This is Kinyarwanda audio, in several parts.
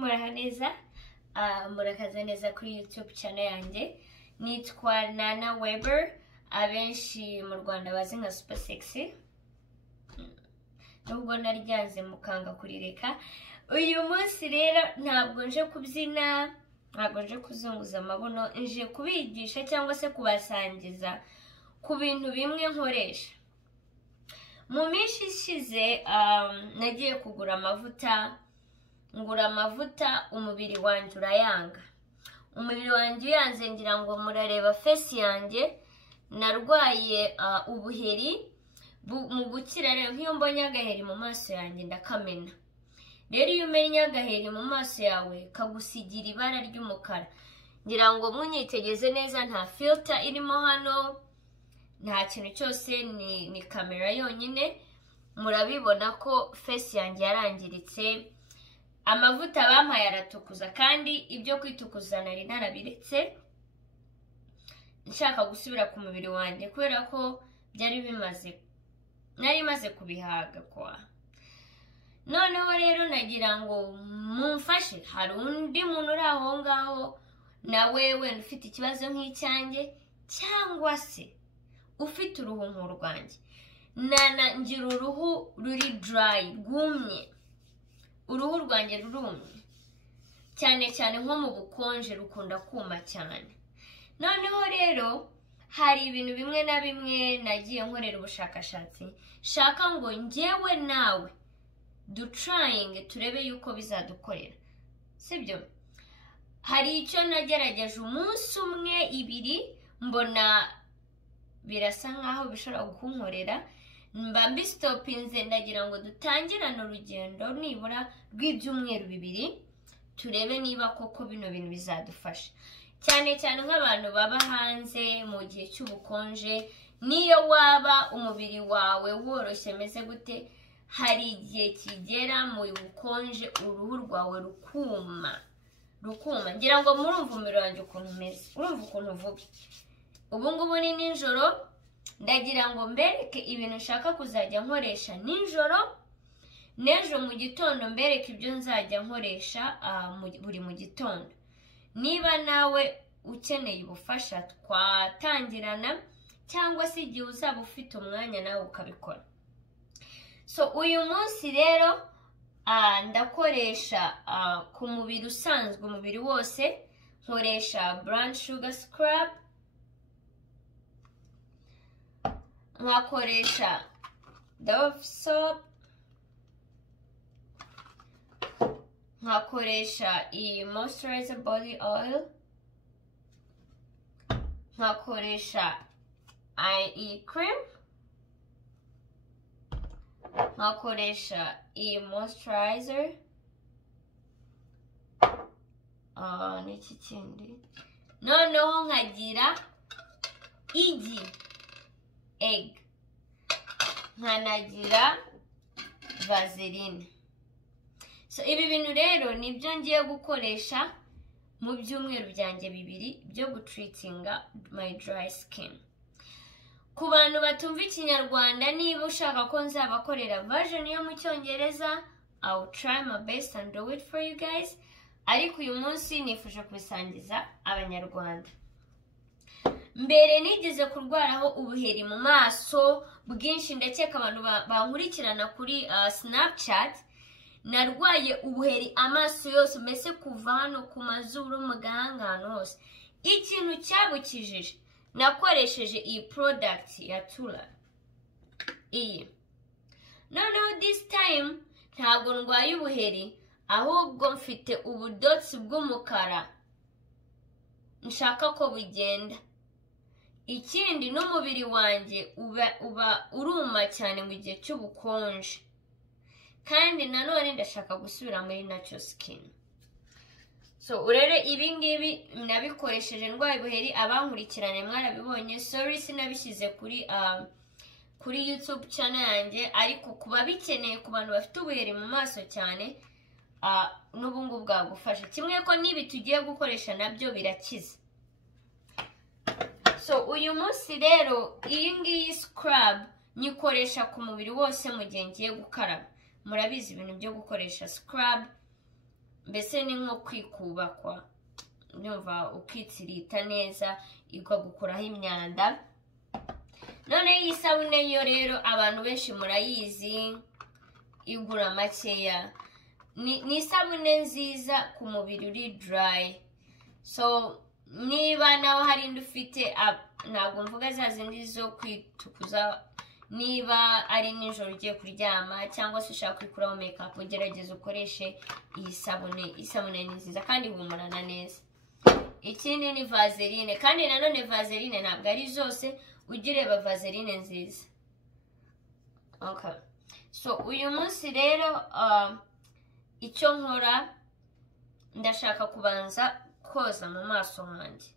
Murahaneza murakaza neza kuri YouTube channel yanjye. Nitwa Nana Weber, abenshi mu Rwanda bazi nka Super Sexy. Nubwo naryanze mukanga kurireka. Uyu munsi rero ntabwo nje kubyina, ntabwo nje kuzunguza amabuno, nje kubigisha cyangwa se kubasangiza ku bintu bimwe nkoresha. Mu minsi ishize nagiye kugura amavuta, ngura amavuta umubiri wanjye urayanga. Umubiri wanjye uyanze ngira ngo murareba face yanjye, narwaye ubuheri mu gukira rero nk'iyo mbonye agaheri mu maso yanjye ndakamena. Rero iyo umenye agaheri mu maso yawe kagusigira ibara ry'umukara. Ngira ngo munyitegeze neza nta filter irimo hano, nta kintu cyose ni kamera yonyine. Murabibona ko face yanjye yarangiritse. Amavuta bampaye aratukuza kandi ibyo kwitukuza nari narabiretse. Nshaka gusubira ku mubiri wanjye kubera ko byari nari maze kubihaga kwa. Noneho rero nagira ngo mumfashe, hari undi muntu uri aho ngaho nawe wenda ufite ikibazo nk'icyanjye cyangwa se ufite uruhu nk'urwanjye. Ngira uruhu ruri dry, rwumye. Uruhu rwanjye rurumye cyane cyane nko mu bukonje rukunda kuma cyane. Noneho rero hari ibintu bimwe na bimwe nagiye nkorera ubushakashatsi, shaka ngo njyewe nawe trying turebe yuko bizadukorera, sibyo? Hari icyo nagerageje umunsi umwe ibiri, mbona birasa nkaho bishobora kunkorera, mba mbistopinze. Ndagira ngo dutangirane urugendo nibura rw'ibyumweru 2 turebe niba koko bino bintu bizadufasha, cyane cyane nk'abantu baba hanze mu gihe cy'ubukonje. Niyo waba umubiri wawe woroshye meze gute, hari igihe kigera mu bukonje uruhu rwawe rukuma. Ngira ngo murumva umubiri wanjye ukuntu umeze, urumva ukuntu uvuga. Ubu ngubu ni nijoro, ndagira ngo mbereke ibintu nshaka kuzajya nkoresha nijoro, n'ejo mu gitondo mbereke ibyo nzajya nkoresha buri mu gitondo. Niba nawe ukeneye ubufasha twatangirana, cyangwa se igihe uzaba ufite umwanya nawe ukabikora. So uyu munsi rero ndakoresha ku mubiri usanzwe, umubiri wose nkoresha brown sugar scrub, nkakoresha Dove soap, nkakoresha iyi moisturizer body oil, nkakoresha iyi cream, nkakoresha iyi moisturizer, n'iki kindi. Noneho nkagira igi, egg, nkanagira vaseline. So ibi bintu rero nibyo ngiye gukoresha mu byumweru byanjye 2 byo gutreatinga my dry skin. Ku bantu batumva ikinyarwanda, niba ushaka ko nzabakorera version yo mu cyongereza, I will try my best and do it for you guys. Ariko uyu munsi nifuje kubisangiza abanyarwanda. Mbere nigeze kurwaraho ubuheri mu maso bwinshi, ndakeka abantu bankurikirana kuri Snapchat. Narwaye ubuheri amaso yose, mbese kuva hano ku mazuru mu gahanga hano hose. Ikintu cyabukijije, nakoresheje iyi product ya Tula iyi. Noneho this time ntabwo ndwaye ubuheri, ahubwo mfite ubudotsi bw'umukara nshaka ko bugenda. Ikindi n'umubiri wanjye uba uruma cyane mu gihe cy'ubukonje, kandi nanone ndashaka gusubira muri natural skin. So urere ibi ngibi nabikoresheje ndwaye ubuheri. Abankurikiranye mwarabibonye, sorry sinabishyize kuri YouTube channel yanjye, ariko kuba bikeneye ku bantu bafite ubuheri mu maso cyane, n'ubu ngubu bwagufasha. Kimwe ko nibi tugiye gukoresha nabyo birakiza. So uyu munsi rero iyi ngiyi scrub nyikoresha ku mubiri wose mu gihe ngiye gukaraba. Murabizi ibintu byo gukoresha scrub mbese ni nko kwikubakwa, nyumva ukitsirita neza ikagukuraho imyanda. None iyi sabune yo rero abantu benshi murayizi, igura makeya, ni isabune nziza ku mubiri uri dry. So niba nawe hari indi ufite, ntabwo mvuga za zindi zo kwitukuza, niba ari nijoro ugiye kuryama cyangwa se ushaka kwikuraho makeup, ugerageza ukoreshe iyi sabune. Isabune ni nziza kandi ihumurana neza. Ikindi ni vaseline, kandi nanone vaseline ntabwo ari zose, ujye ureba vaseline nziza. Okay. So uyu munsi rero icyo nkora, ndashaka kubanza koza mu maso hanjye.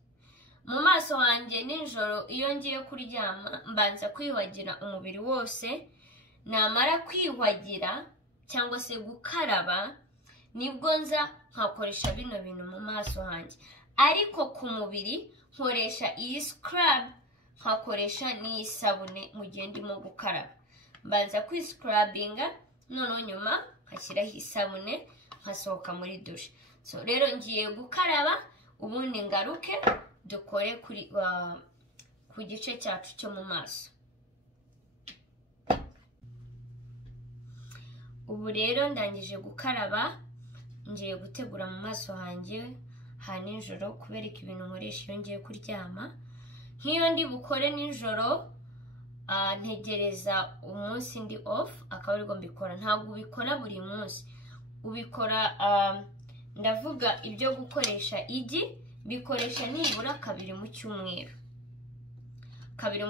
Mu maso hanjye nijoro iyo ngiye kuryama mbanza kwiyuhagira umubiri wose, namara kwiyuhagira cyangwa se gukaraba nibwo nza nkakoresha bino bintu mu maso hanjye. Ariko ku mubiri nkoresha iyi scrub, nkakoresha n'iyi sabune mu gihe ndimo gukaraba. Mbanza kwiscrubinga, noneho nyuma nkashyiraho isabune, nkasohoka muri dushe. So rero ngiye gukaraba, ubundi ngaruke dukore ku gice cyacu cyo mu maso. Ubu rero ndangije gukaraba, ngiye gutegura mu maso hanjye ha nijoro, kubereka ibintu nkoresha iyo ngiye kuryama. Nk'iyo ndi bukore nijoro, ntegereza umunsi ndi off akaba ariko mbikora. Ntabwo ubikora buri munsi, ubikora ndavuga ibyo gukoresha igi, bikoresha nibura kabiri mu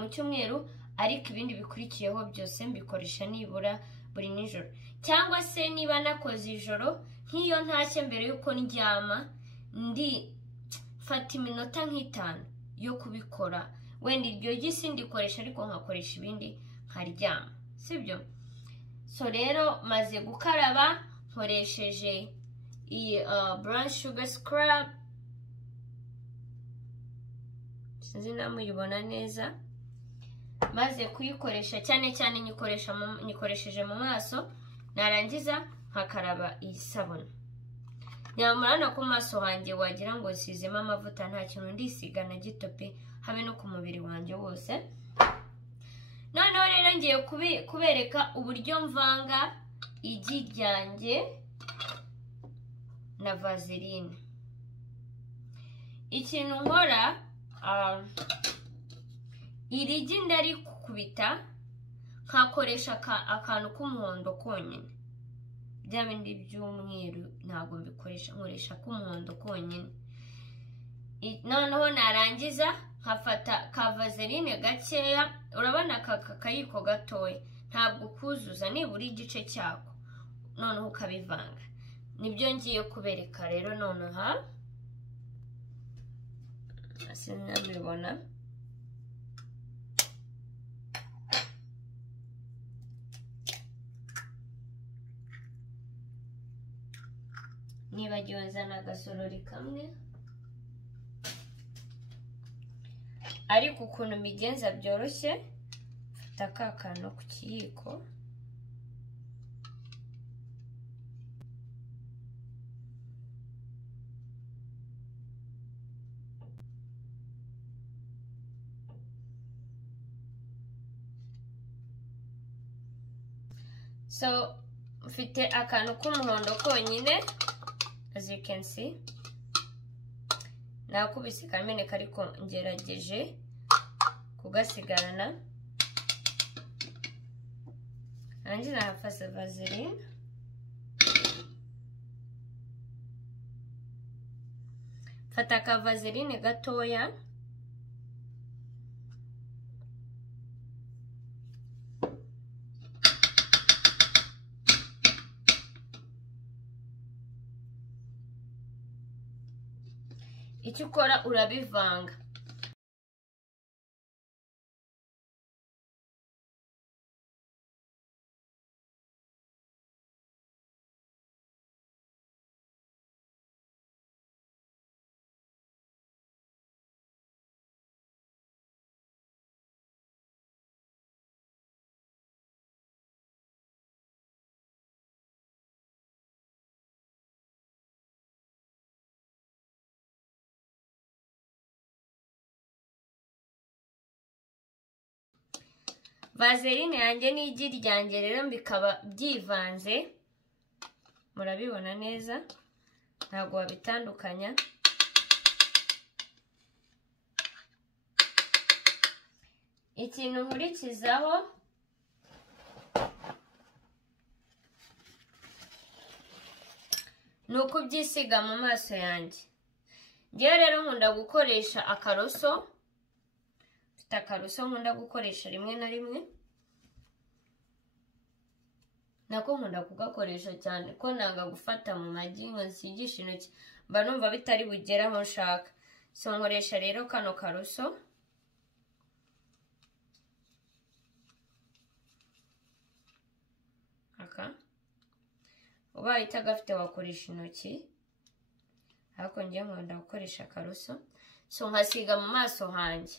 cyumweru, ariko ibindi bikurikiyeho byose mbikoresha nibura buri nijoro. Cyangwa se niba nakoze ijoro, nk'iyo ntashye mbere yuko ndyama, fata iminota nk'itanu yo kubikora. Wenda iryo gisi ndikoresha ariko nkakoresha ibindi nkaryama, sibyo? So rero maze gukaraba, nkoresheje iyi brown sugar scrub, sinzi namuyibona neza. Maze kuyikoresha cyane cyane nyikoresheje mu maso, narangiza nkakaraba iyi sabune. Nyamurana ku maso hanjye wagira ngo nsizemo amavuta, nta kintu ndisiga na gito pe, habe no ku mubiri wanjye wose. Noneho rero ngiye kubereka uburyo mvanga igi ryanjye na vaseline. Ikintu nkora, iri gi ndarikubita, nkakoresha akantu k'umuhondo konyine. Bya bindi by'umweru ntabwo mbikoresha, nkoresha k'umuhondo konyine. Noneho narangiza nkafata ka vaseline gakeya, urabona kayiko gatoya, ntabwo kuzuza, nibura igice cyako, noneho ukabivanga. Nibyo ngiye kubereka rero noneho. Sinabibona. Nibagiwe nzana agasorori kamwe, ariko ukuntu migenza byoroshye, fata ka kantu ku kiyiko, so mfite akantu k'umuhondo konyine, as you can see. Nakubise kameneka ariko ngerageje kugasigarana. Nanjye nafase vaseline, fata ka vaseline gatoya, icyo ukora urabivanga. vaseline yanjye n'igi ryanjye rero bikaba byivanze, murabibona neza, ntabwo wabitandukanya. Ikintu nkurikizaho ni ukubyisiga mu maso yanjye. Ngewe rero nkunda gukoresha akaroso, mfite akaroso nkunda gukoresha rimwe na rimwe, nako nkunda kugakoresha cyane ko nanga gufata mu magi ngo nsigishe intoki, mba numva bitari bugere aho nshaka. So nkoresha rero kano karoso, aka ubaye utagafite wakoresha intoki, ariko njye nkunda gukoresha akaroso. So nkasiga mu maso hanjye.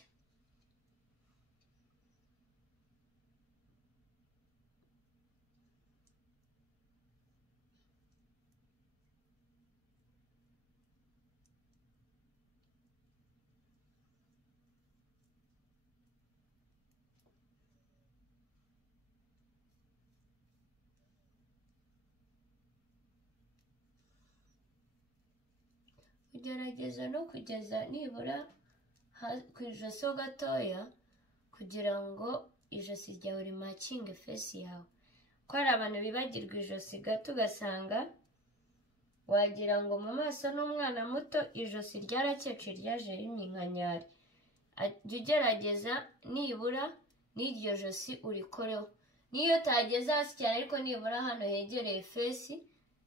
Ugerageza no kugeza nibura ku ijosi ho gatoya, kugira ngo ijosi ryawe rimacinge fesi yawe. Ko hari abantu bibagirwa ijosi gato ugasanga wagira ngo mu maso n'umwana muto, ijosi ryaraketse ryaje rimyinkanyari. Jya ugerageza nibura n'iryo josi urikoreho, niyo utageze hasi cyane ariko nibura hano hegereye fesi.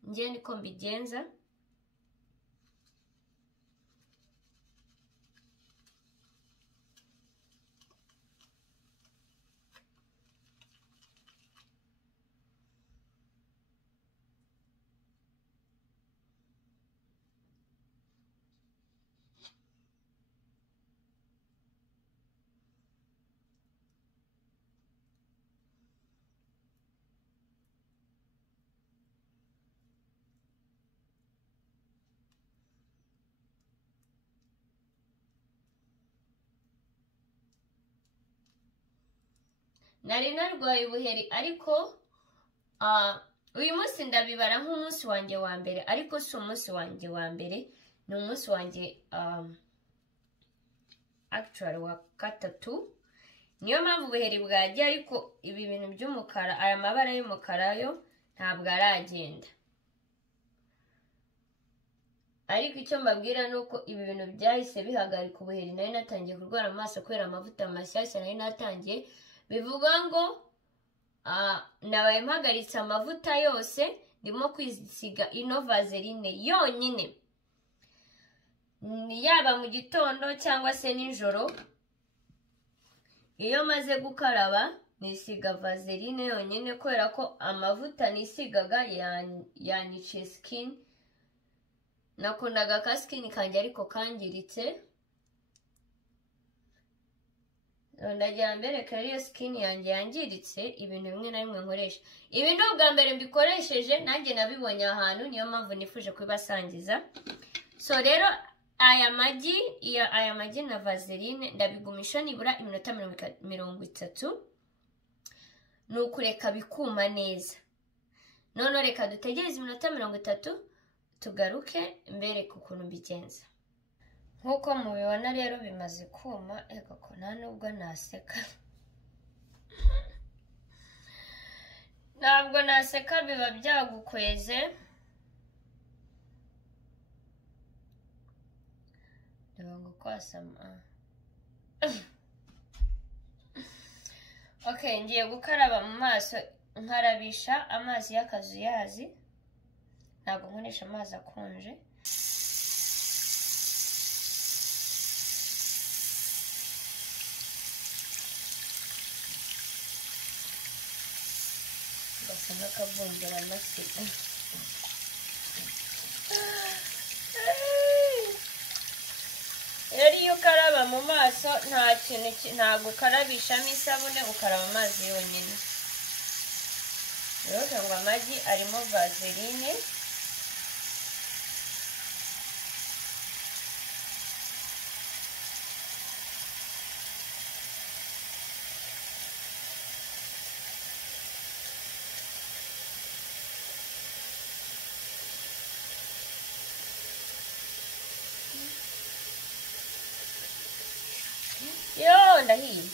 Njye niko mbigenza. Nari narwaye ubuheri, ariko uyu munsi ndabibara nk'umunsi wanjye wa mbere, ariko si umunsi wanjye wa mbere, ni umunsi wanjye actually wa gatatu. Niyo mpamvu ubuheri bwagiye, ariko ibi bintu by'umukara, aya mabara y'umukara yo ntabwo aragenda. Ariko icyo mbabwira ni uko ibi bintu byahise bihagarika ubuheri. Nari natangiye kurwara amaso kubera amavuta mashyashya nari natangiye. Bivuga ngo nabaye mpagaritse amavuta yose, ndimo kwisiga ino vaseline yonyine, yaba mu gitondo cyangwa se nijoro. Iyo maze gukaraba nisiga vaseline yonyine, kubera ko amavuta nisigaga yanyiciye skin. Nakundaga ka skin kanjye ariko kangiritse. Ndagira mbereka iyo skin yanjye yangiritse, ibintu bimwe na bimwe nkoresha. Ibi ni ubwa mbere mbikoresheje, nanjye nabibonye ahantu, niyo mpamvu nifuje kubibasangiza. So rero aya magi na vaseline ndabigumisha nibura iminota 30. Ni ukureka bikuma neza. None reka dutegereze iminota 30 tugaruke mbereka ukuntu mbigenza. Nkuko mubibona rero bimaze kuma, ego ko nta nubwo naseka. Ntabwo naseka, biba byagukweze. Ndeba ngo kwasama. Okay, ngiye gukaraba mu maso, nkarabisha amazi y'akazuyazi. Ntabwo nkoresha amazi akonje. Basa n'akavungera amase. Rero iyo ukaraba mu maso ntabwo ukarabishamo isabune, ukaraba amazi yonyine. Rero ngo amagi arimo vaseline. ndahiye.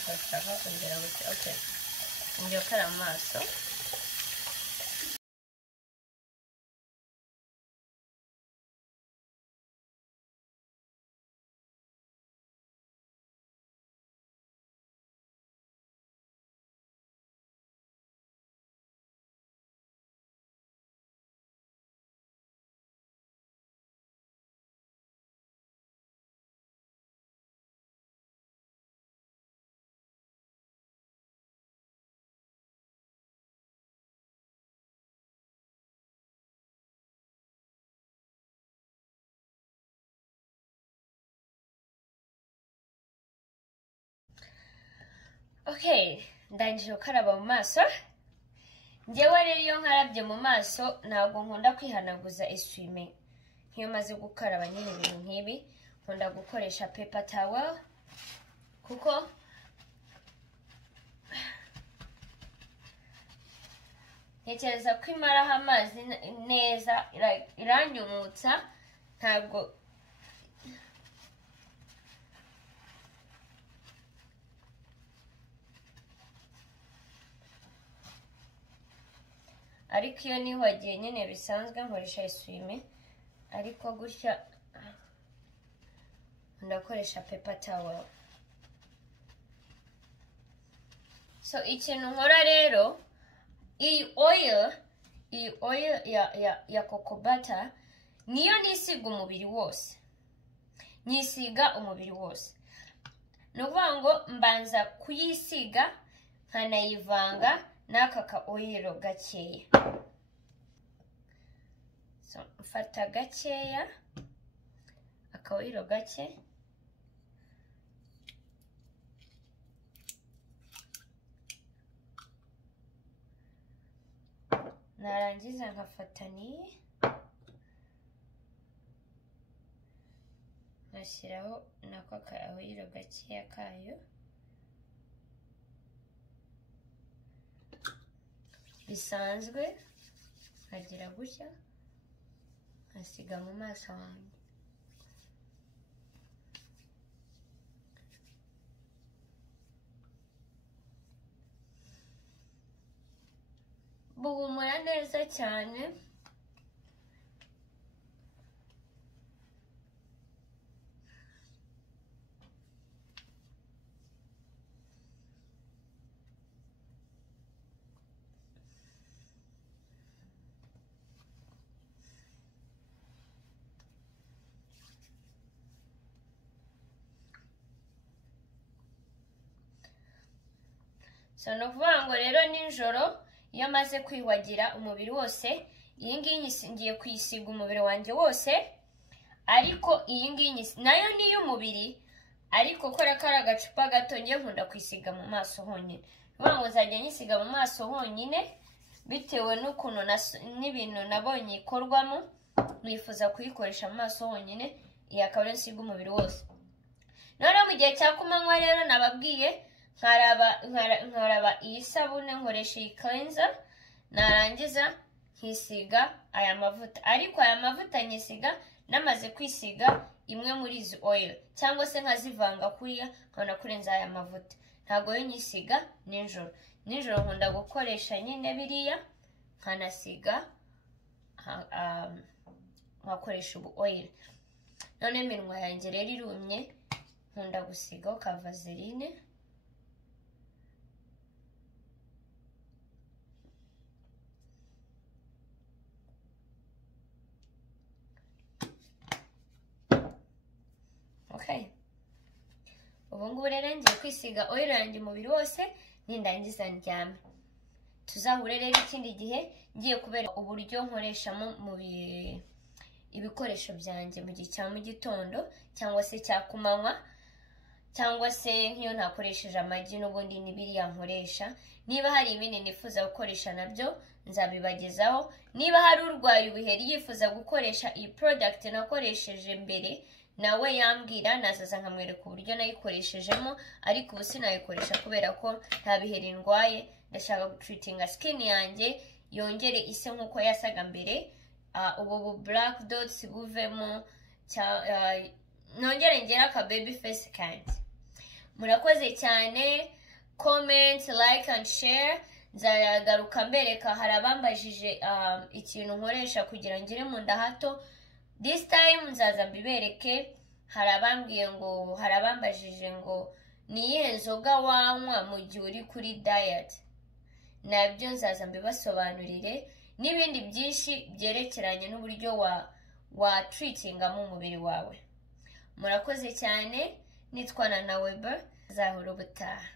Ndashaka kongera gutya. Okay, ngiye gukaraba mu maso. Okay, ndangije gukaraba mu maso. Njyewe rero iyo nkarabye mu maso ntabwo nkunda kwihanaguza eswime nk'iyo maze gukaraba nyine ibintu nk'ibi. Nkunda gukoresha paper towel kuko ntekereza ko imaraho amazi neza, iranyumutsa. Ntabwo ariko iyo nihogiye nyine bisanzwe nkoresha eswime, ariko gutya ndakoresha paper towel. So ikintu nkora rero, iyi oil ya cocoa butter niyo nisiga umubiri wose, nyisiga umubiri wose. Ni ukuvuga ngo mbanza kuyisiga nkanayivanga n'aka ka oil gakeya. So mfata gakeya, aka oil gake, narangiza nkafata niyi nashyiraho nako ka oil gakeya kayo. Bisanzwe nkagira gutya nkasiga mu maso hanjye. Buhumura neza cyane. So no kuvuga ngo rero nijoro iyo maze kwiyuhagira umubiri wose, iyi ngiyi ngiye kwisiga umubiri wanjye wose. Ariko iyi ngiyi nayo ni iy'umubiri, ariko kora kari agacupa gato ngiye nkunda kwisiga mu maso honyine. Kuvuga ngo nzajya nyisiga mu maso honyine bitewe n'ukuntu n'ibintu nabonye ikorwamo, nifuza kuyikoresha mu maso honyine. Iyi akaba ariyo nsiga umubiri wose. Noneho mu gihe cya kumanywa rero nababwiye nkaraba iyi sabune, nkoresha iyi cleanser, narangiza nkisiga aya mavuta. Ariko aya mavuta nyisiga namaze kwisiga imwe muri izi oil, cyangwa se nkazivanga kuriya nkabona kurenza aya mavuta. Ntabwo yo nyisiga nijoro. Nijoro nkunda gukoresha nyine biriya nkanasiga nkakoresha ubu oil. None iminwa yanjye rero irumye, nkunda gusigaho ka vaseline. Okay, ubu ngubu rero ngiye kwisiga oil yanjye umubiri wose, nindangiza ndyame. Tuzahure rero ikindi gihe ngiye kubera uburyo nkoreshamo mu ibikoresho byanjye mu gihe cya mu gitondo cyangwa se cya kumanywa, cyangwa se nk'iyo ntakoresheje amagi n'ubundi n'ibiriya nkoresha. Niba hari ibindi nifuza gukoresha nabyo nzabibagezaho. Niba hari urwaye ubuheri yifuza gukoresha iyi product nakoresheje mbere, nawe yambwira nazaza nkamwereka uburyo nayikoreshejemo, ariko ubu sinayikoresha kubera ko nta biheri ndwaye. Ndashaka gutreatinga skin yanjye yongere ise nk'uko yasaga mbere, ubu black dots buvemo, nongere ngera aka baby face kanjye. Murakoze cyane, comment, like and share. Nzagaruka mbereka, hari abambajije ikintu nkoresha kugira ngire mu nda hato. This time nzaza mbibereke. Hari abambwiye ngo, hari abambajije ngo niyihe nzoga wanywa mu gihe uri kuri diet, nabyo nzaza mbibasobanurire, n'ibindi byinshi byerekeranye n'uburyo wa treatingamo umubiri wawe. Murakoze cyane, nitwa Nana Weber, zahura ubutaha.